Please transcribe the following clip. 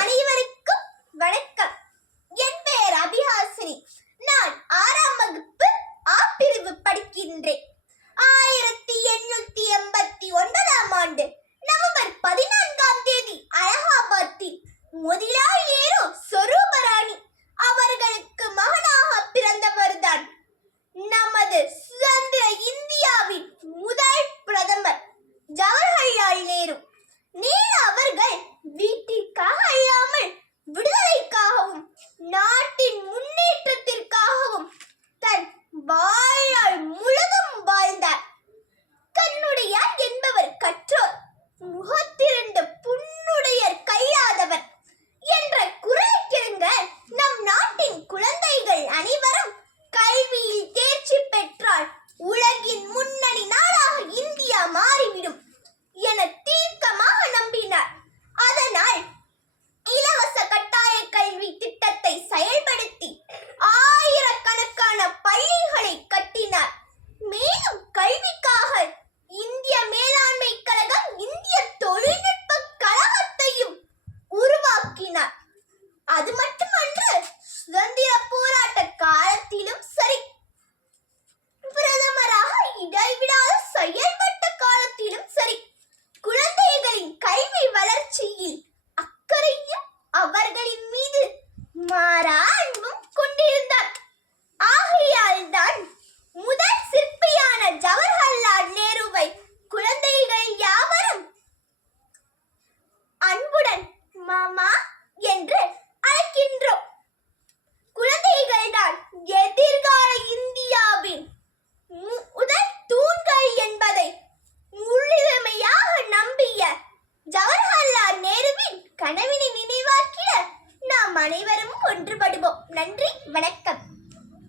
அனைவருக்கும் வணக்கம். என் பெயர் அபிஹாசினி. நான் 6ஆம் வகுப்பு ஆ பிரிவு படிக்கின்றேன். 1889ஆம் ஆண்டு நவம்பர் 14ஆம் தேதி அலகாபாத்தில் முதலாய் நேரு சொரூபராணி அவர்களுக்கு மகனாக பிறந்தவர்தான் நமது சுதந்திர இந்தியாவின் முதல் பிரதமர் ஜவஹர்லால் நேரு. நேரு அவர்கள் வீட்டிற்காக அல்லாமல் விடுதலைக்காகவும் நாட்டின் முன்னேற்றத்திற்காகவும் தன் வாழ்நாள் முழுதும் வாழ்ந்தார். கண்ணுடையார் என்பவர் கற்றோர், முகத்திரண்டு புண்ணுடையர் கையாதவர் என்ற குறளுக்கிணங்க நம் நாட்டின் குழந்தைகள் அனைவரும் கல்வியில் தேர்ச்சி பெற்றால் உலகின் முன்னணி நாடாக இந்தியா மாறிவிடும் என தீர்க்கமாக நம்பினார். அதனால் இலவச கட்டாய கல்வி திட்டத்தை செயல்படுத்தி ஆயிரக்கணக்கான பள்ளிகளை கட்டினார். மேலும் கல்விக்காக இந்திய மேலாண்மை கழகம், இந்திய தொழில்நுட்ப கழகத்தையும் உருவாக்கினார். அது மட்டுமன்று, சுதந்திர போராட்ட காலத்திலும் சரி, பிரதமராக இடைவிடாது செயல்பட்ட காலத்திலும் சரி, குழந்தைகளின் கல்வி வளர்ச்சியில் அக்கறையும் அவர்களின் மீது மாறா அன்பும் கொண்டிருந்தார். ஆகையால் தான் முதல் சிற்பியான ஜவஹர்லால் நேருவை குழந்தைகள் யாவரும் அன்புடன் மாமா என்று அழைக்கின்றோம். குழந்தைகள் தான் எதிர்கால இந்தியாவின் முதல் தூண்கள் என்பதை முழுமையாக நம்பிய ஜவஹர்லால் நேருவின் கனவினை நினைவாக்கிட நாம் அனைவரும் ஒன்றுபடுவோம். நன்றி.